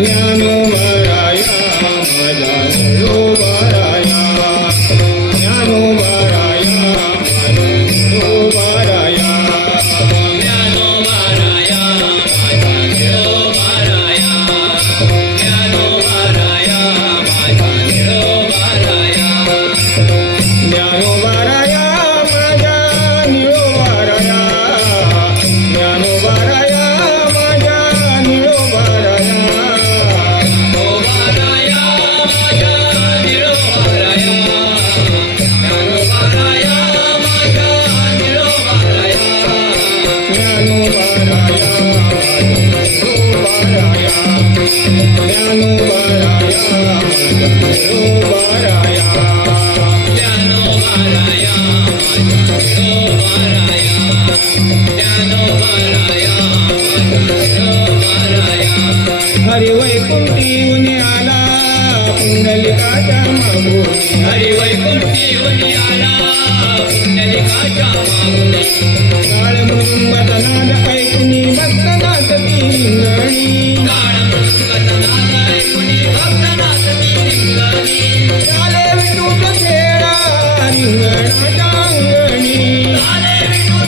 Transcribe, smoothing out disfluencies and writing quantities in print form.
ज्ञानोबाराया माझ्या निळोबाराया ज्ञानोबाराया माझ्या निळोबाराया ज्ञानोबाराया माझ्या निळोबाराया ज्ञानोबाराया माझ्या निळोबाराया ज्ञानोबाराया माझ्या निळोबाराया ज्ञानोबाराया माझ्या निळोबाराया ज्ञानोबाराया माझ्या निळोबाराया ज्ञानोबाराया माझ्या निळोबाराया ज्ञानोबाराया हरिवैकुंठी आला पुंडलिकाच्या मागून हरिवैकुंठी आला पुंडलिकाच्या मागून काळ मृदुंगाचा नाद ऐकुनी भक्तनाथ ती रिंगणी काळ मृदुंगाचा नाद ऐकुनी भक्तनाथ ती रिंगणी झाले विठूचा खेळा रिंगणाच्या अंगणी झाले विठू